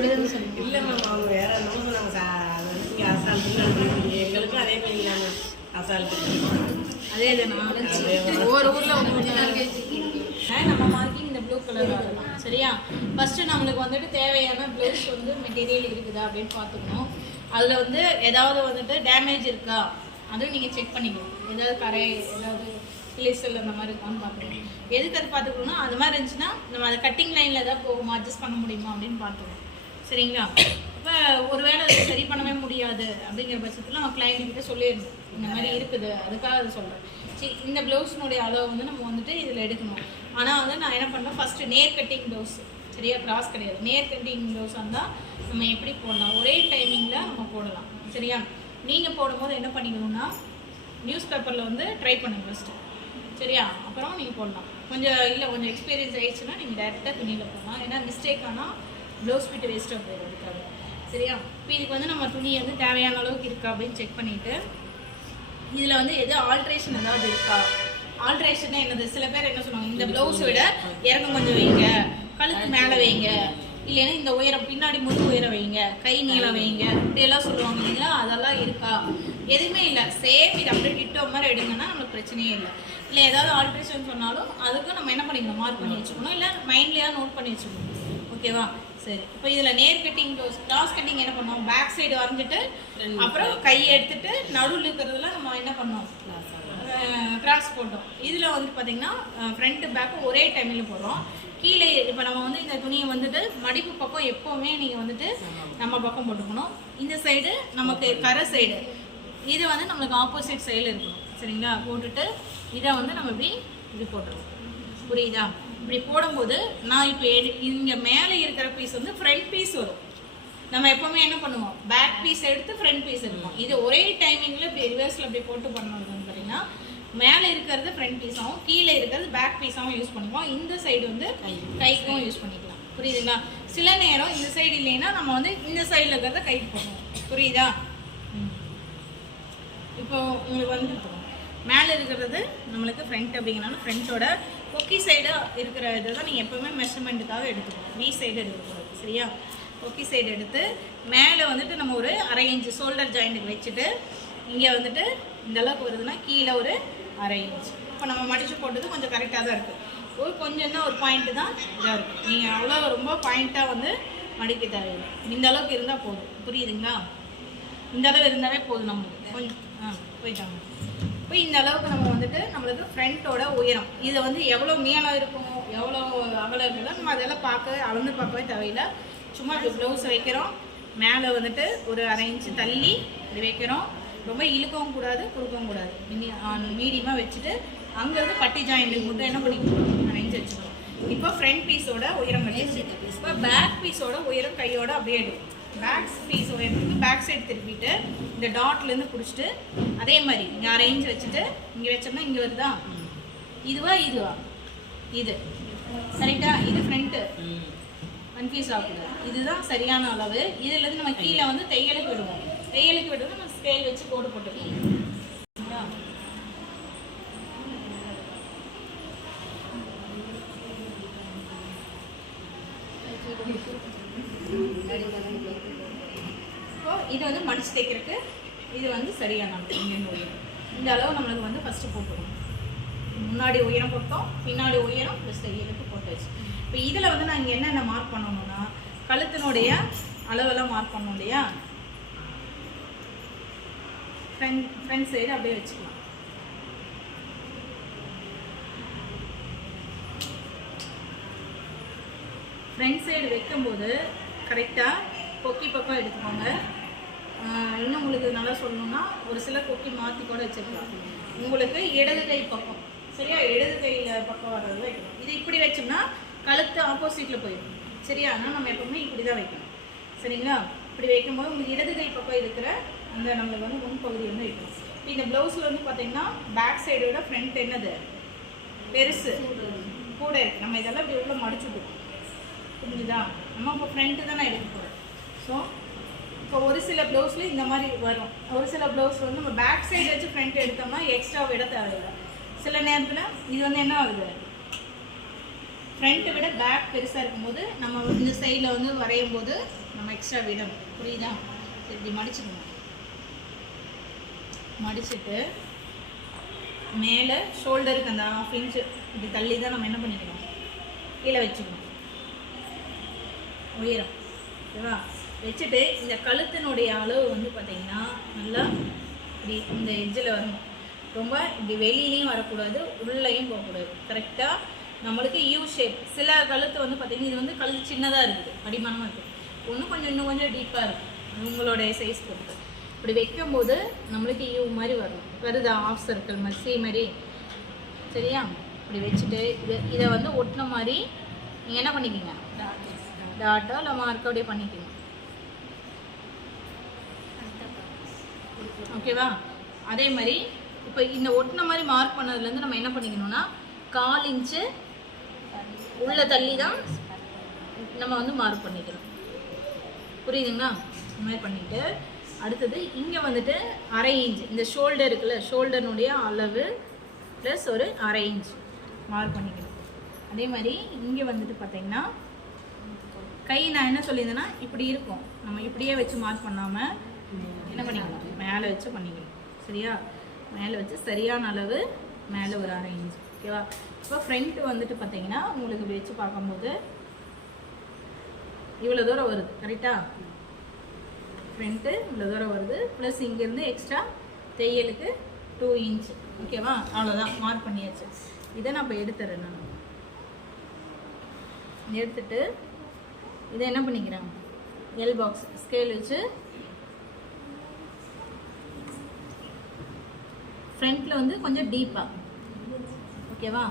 அப்படிதான் சொல்லுங்க. இல்லை மேம் அவங்க வேற என்னமோ சொன்னாங்க. நீங்கள் அசால்ட்டுன்னு எங்களுக்கும் அதே மாதிரி இல்லாமல் அசால்ட்டு அதே ஒவ்வொரு ஊரில் நம்ம மார்க்கிங் இந்த ப்ளூ கலர் வரலாம். சரியா? ஃபஸ்ட்டு நம்மளுக்கு வந்துட்டு தேவையான ப்ளவுஸ் வந்து மெட்டீரியல் இருக்குதா அப்படின்னு பார்த்துக்கணும். அதில் வந்து ஏதாவது வந்துட்டு டேமேஜ் இருக்கா அதுவும் நீங்கள் செக் பண்ணிக்கணும். ஏதாவது கரை ஏதாவது கிளிசல் அந்த மாதிரி இருக்கான்னு பார்த்துக்கணும். எதுக்கு அது பார்த்துக்கணும்னா அது மாதிரி இருந்துச்சுன்னா நம்ம அதை கட்டிங் லைனில் ஏதாவது போகுமா அட்ஜஸ்ட் பண்ண முடியுமா அப்படின்னு பார்த்துக்கணும். சரிங்களா? இப்போ ஒரு வேளை அதை சரி பண்ணவே முடியாது அப்படிங்கிற பட்சத்தில் நம்ம கிளைண்ட்கிட்ட சொல்லிடணும் இந்த மாதிரி இருக்குது, அதுக்காக அதை சொல்கிறேன். சரி, இந்த ப்ளவுஸ்னுடைய அளவு வந்து நம்ம வந்துட்டு இதில் எடுக்கணும். ஆனால் வந்து நான் என்ன பண்ணுறேன், ஃபஸ்ட்டு நேர் கட்டிங் ப்ளவுஸ், சரியா? கிராஸ் கிடையாது. நேர் கட்டிங் ப்ளவுஸ் இருந்தால் நம்ம எப்படி போடலாம், ஒரே டைமிங்கில் நம்ம போடலாம். சரியா? நீங்கள் போடும்போது என்ன பண்ணிக்கணும்னா நியூஸ் பேப்பரில் வந்து ட்ரை பண்ணுங்க ஃபஸ்ட்டு. சரியா? அப்புறம் நீங்கள் போடலாம். கொஞ்சம் எக்ஸ்பீரியன்ஸ் ஆகிடுச்சுன்னா நீங்கள் டேரெக்டாக துணியில் போடலாம். ஏன்னா மிஸ்டேக் ஆனால் ப்ளவுஸ் ஃபிட் வேஸ்ட்டாக போயிடும் அதுக்காக. சரியா? இப்போ இதுக்கு வந்து நம்ம துணி வந்து தேவையான அளவுக்கு இருக்கா அப்படின்னு செக் பண்ணிவிட்டு இதில் வந்து எது ஆல்ட்ரேஷன் ஏதாவது இருக்கா. ஆல்ட்ரேஷன் என்னது, சில பேர் என்ன சொல்லுவாங்க, இந்த ப்ளவுஸை விட இறக்கம் கொஞ்சம் வைங்க, கழுத்து மேலே வைங்க, இல்லைன்னா இந்த உயரம் பின்னாடி முழு உயரம் வைங்க, கை நீளம் வைங்க, இப்படியெல்லாம் சொல்லுவாங்க இல்லைங்களா? அதெல்லாம் இருக்கா? எதுவுமே இல்லை. சேம் இது அப்படியே டிட்டோ மாதிரி எடுங்கன்னா நம்மளுக்கு பிரச்சனையே இல்லை. இல்லை ஏதாவது ஆல்ட்ரேஷன் சொன்னாலும் அதுக்கு நம்ம என்ன பண்ணிக்கணும், மார்க் பண்ணி வச்சுக்கணும், இல்லை மைண்ட்லேயே நோட் பண்ணி வச்சுக்கணும். ஓகேவா? சரி, இப்போ இதில் நேர் கட்டிங் கிராஸ் கட்டிங் என்ன பண்ணோம், பேக் சைடு வரைஞ்சிட்டு அப்புறம் கையை எடுத்துட்டு நடுவில் இருக்கிறதுல நம்ம என்ன பண்ணோம், கிராஸ் போட்டோம். இதில் வந்து பார்த்திங்கன்னா ஃப்ரண்ட்டு பேக்கு ஒரே டைமில் போடுறோம். கீழே இப்போ நம்ம வந்து இந்த துணியை வந்துட்டு மடிப்பு பக்கம் எப்போவுமே நீங்கள் வந்துட்டு நம்ம பக்கம் போட்டுக்கணும். இந்த சைடு நமக்கு கரை சைடு, இது வந்து நம்மளுக்கு ஆப்போசிட் சைடில் இருக்கணும். சரிங்களா? போட்டுட்டு இதை வந்து நம்ம இப்படி போட்டுருவோம். புரியுதா? இப்படி போடும்போது நான் இப்போ இங்கே மேலே இருக்கிற பீஸ் வந்து ஃப்ரண்ட் பீஸ் வரும். நம்ம எப்போவுமே என்ன பண்ணுவோம், பேக் பீஸ் எடுத்து ஃப்ரண்ட் பீஸ் எடுப்போம். இது ஒரே டைமிங்கில் இப்படி ரிவர்ஸில் இப்படி போட்டு பண்ணணும். பார்த்தீங்கன்னா மேலே இருக்கிறது ஃப்ரண்ட் பீஸாகவும் கீழே இருக்கிறது பேக் பீஸாகவும் யூஸ் பண்ணிக்குவோம். இந்த சைடு வந்து கைக்கும் யூஸ் பண்ணிக்கலாம். புரியுதுங்களா? சில நேரம் இந்த சைடு இல்லைன்னா நம்ம வந்து இந்த சைடில் இருக்கிறத கைக்கு போடுவோம். புரியுதா? இப்போ உங்களுக்கு வந்து மேலே இருக்கிறது நம்மளுக்கு ஃப்ரண்ட் அப்படிங்கிறனால ஃப்ரண்ட்டோட கொக்கி சைடாக இருக்கிற இதை தான் நீங்கள் எப்போவுமே மெஷர்மெண்ட்டுக்காக எடுத்துக்கணும். வி சைடு எடுக்கக்கூடாது. சரியா? கொக்கி சைடு எடுத்து மேலே வந்துட்டு நம்ம ஒரு 1/2 இன்ச்சு ஷோல்டர் ஜாயிண்ட்டுக்கு வச்சுட்டு இங்கே வந்துட்டு இந்த அளவுக்கு வருதுன்னா கீழே ஒரு 1/2 இன்ச்சு. இப்போ நம்ம மடித்து போட்டது கொஞ்சம் கரெக்டாக தான் இருக்குது. கொஞ்சம் தான் ஒரு பாயிண்ட்டு தான் இதாக இருக்குது. நீங்கள் அவ்வளோ ரொம்ப பாயிண்ட்டாக வந்து மடிக்க தேவையில்லை. இந்த அளவுக்கு இருந்தால் போதும். புரியுதுங்களா? இந்த அளவு இருந்தாலே போதும் நம்மளுக்கு. கொஞ்சம் போயிட்டாங்க. இப்போ இந்த அளவுக்கு நம்ம வந்துட்டு நம்மளுக்கு ஃப்ரண்ட்டோட உயரம் இதை வந்து எவ்வளோ நீளம் இருக்கும், எவ்வளோ அகலம் இருக்குதோ நம்ம அதெல்லாம் அளந்து பார்க்கவே தேவையில்லை. சும்மா இப்படி ப்ளவுஸ் வைக்கிறோம், மேலே வந்துட்டு ஒரு 1/2 இன்ச்சு தள்ளி இப்படி வைக்கிறோம். ரொம்ப இழுக்கவும் கூடாது, கொடுக்கவும் கூடாது. மீடியமாக வச்சுட்டு அங்கேருந்து பட்டி ஜாயிண்ட்டுக்கு மட்டும் என்ன பண்ணிக்கணும், 1/2 இன்ச்சு வச்சுக்கணும். இப்போ ஃப்ரண்ட் பீஸோட உயரம் கட்டிச்சு. இப்போ பேக் பீஸோட உயரம் கையோட அப்படியே எடுக்கும். பேக் பீஸ் உயரத்துக்கு பேக் சைடு திருப்பிட்டு இந்த டாட்லேருந்து பிடிச்சிட்டு அதே மாதிரி இங்கே 1/2 இன்ச் வச்சுட்டு இங்கே வச்சோம்னா இங்கே வருதா, இதுவா இது கரெக்டா? இது ஃப்ரண்ட்டு, கன்ஃபியூஸ் ஆகக்கூடாது. இதுதான் சரியான அளவு. இதுலேருந்து நம்ம கீழே வந்து தையலுக்கு விடுவோம். நம்ம ஸ்கேல் வச்சு கோடு போட்டுக்கணும். இது வந்து மடிச்சு தைக்கிறதுக்கு இது வந்து சரியான உயரம். இந்த அளவு நம்மளுக்கு வந்து ஃபஸ்ட்டு போட்டுக்கணும். முன்னாடி உயரம் போட்டோம், பின்னாடி உயரம் ப்ளஸ் தையலுக்கு போட்டாச்சு. இப்போ இதில் வந்து நாங்கள் என்னென்ன மார்க் பண்ணணும்னா கழுத்தினுடைய அளவெல்லாம் மார்க் பண்ணணும் இல்லையா? ஃப்ரண்ட் சைடு அப்படியே வச்சுக்கலாம். ஃப்ரண்ட் சைடு வைக்கும்போது கரெக்டாக கொக்கி பக்கம் எடுத்துக்கோங்க. இன்னும் உங்களுக்கு நல்லா சொல்லணும்னா ஒரு சில கொக்கி மாற்றி கூட வச்சுக்கலாம். உங்களுக்கு இடது கை பக்கம், சரியா? இடது கையில் பக்கம் வர்றது வைக்கணும். இது இப்படி வச்சோம்னா கழுத்து ஆப்போசிட்டில் போயிடும். சரியா? ஆனால் நம்ம எப்பவுமே இப்படி தான் வைக்கணும். சரிங்களா? இப்படி வைக்கும்போது உங்களுக்கு இடது கை பக்கம் இருக்கிற அந்த நம்மளுக்கு வந்து முன்பகுதி வந்து வைக்கணும். இப்போ இந்த ப்ளவுஸில் வந்து பார்த்தீங்கன்னா பேக் சைடோட ஃப்ரண்ட் என்னது பெருசு கூட இருக்குது. நம்ம இதெல்லாம் இப்படி உள்ள மடிச்சுடுவோம். புரிஞ்சுதா? நம்ம இப்போ ஃப்ரண்ட்டு தான் நான் எடுக்க போகிறேன். ஸோ இப்போ ஒரு சில ப்ளவுஸில் இந்த மாதிரி வரும். ஒரு சில ப்ளவுஸ் வந்து நம்ம பேக் சைடு வச்சு ஃப்ரண்ட் எடுத்தோம்னா எக்ஸ்ட்ரா விட தேவையில்லை. சில நேரத்தில் இது வந்து என்ன ஆகுது, ஃப்ரண்ட்டை விட பேக் பெருசாக இருக்கும்போது நம்ம இந்த சைடில் வந்து வரையும் போது நம்ம எக்ஸ்ட்ரா விடணும். புரியுதா? சரி, இப்படி மடிச்சுக்கணும். மடிச்சுட்டு மேலே ஷோல்டருக்கு அந்த 1/2 இன்ச்சு இப்படி தள்ளி தான் நம்ம என்ன பண்ணிக்கணும், கீழே வச்சுக்கணும் உயரம். ஓகேவா? வச்சுட்டு இந்த கழுத்தினுடைய அளவு வந்து பார்த்திங்கன்னா நல்லா இப்படி இந்த எட்ஜில் வரணும். ரொம்ப இப்படி வெளியிலையும் வரக்கூடாது, உள்ளேயும் போகக்கூடாது. கரெக்டாக நம்மளுக்கு யூ ஷேப். சில கழுத்து வந்து பார்த்திங்கன்னா இது வந்து கழுத்து சின்னதாக இருக்குது, அடிமானமாக இருக்குது. இன்னும் கொஞ்சம் டீப்பாக இருக்கும், உங்களுடைய சைஸ் பொறுத்து. இப்படி வைக்கும்போது நம்மளுக்கு யூ மாதிரி வரும். வருதா? ஆஃப் சர்க்கிள் மாதிரி, சி மாதிரி. சரியா? இப்படி வச்சுட்டு இதை வந்து ஒட்டின மாதிரி நீங்கள் என்ன பண்ணிக்கிங்க, டாட்டோ இல்லை மார்க் அப்படியே பண்ணிக்கிங்க. ஓகேவா? அதே மாதிரி இப்போ இந்த ஒட்டின மாதிரி மார்க் பண்ணதுலேருந்து நம்ம என்ன பண்ணிக்கணும்னா 1/4 இன்ச்சு உள்ள தள்ளி தான் நம்ம வந்து மார்க் பண்ணிக்கணும். புரியுதுங்களா? இந்த மாதிரி பண்ணிவிட்டு அடுத்தது இங்கே வந்துட்டு 1/2 இன்ச் இந்த ஷோல்டர் இருக்குல்ல, ஷோல்டருடைய அளவு ப்ளஸ் ஒரு 1/2 இன்ச் மார்க் பண்ணிக்கணும். அதே மாதிரி இங்கே வந்துட்டு பார்த்திங்கன்னா கை நான் என்ன சொல்லியிருந்தேன்னா இப்படி இருக்கும், நம்ம இப்படியே வச்சு மார்க் பண்ணாமல் என்ன பண்ணிக்கணும், மேலே வச்சு பண்ணிக்கணும். சரியா? மேலே வச்சு சரியான அளவு மேலே ஒரு 1/2 இன்ச். ஓகேவா? இப்போ ஃப்ரண்ட்டு வந்துட்டு பார்த்திங்கன்னா உங்களுக்கு இப்படி வச்சு பார்க்கும்போது இவ்வளோ தூரம் வருது. கரெக்டாக? ஃப்ரண்ட்டு இவ்வளோ தூரம் வருது, ப்ளஸ் இங்கேருந்து எக்ஸ்ட்ரா தையலுக்கு 2 இன்ச். ஓகேவா? அவ்வளோதான், மார்க் பண்ணியாச்சு. இதை நான் இப்போ எடுத்துறேன். நான் எடுத்துட்டு இதை என்ன பண்ணிக்கிறேன், எல் பாக்ஸ் ஸ்கேல் வச்சு ஃப்ரண்ட்டில் வந்து கொஞ்சம் டீப்பாக. ஓகேவா?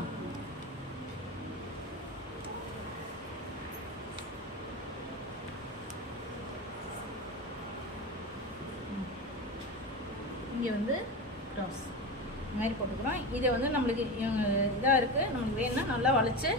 இங்கே வந்து க்ராஸ் இந்த மாதிரி போட்டுக்கிறோம். இதை வந்து நம்மளுக்கு இதாக இருக்குது, நம்மளுக்கு வேணும்னா நல்லா வளைச்சு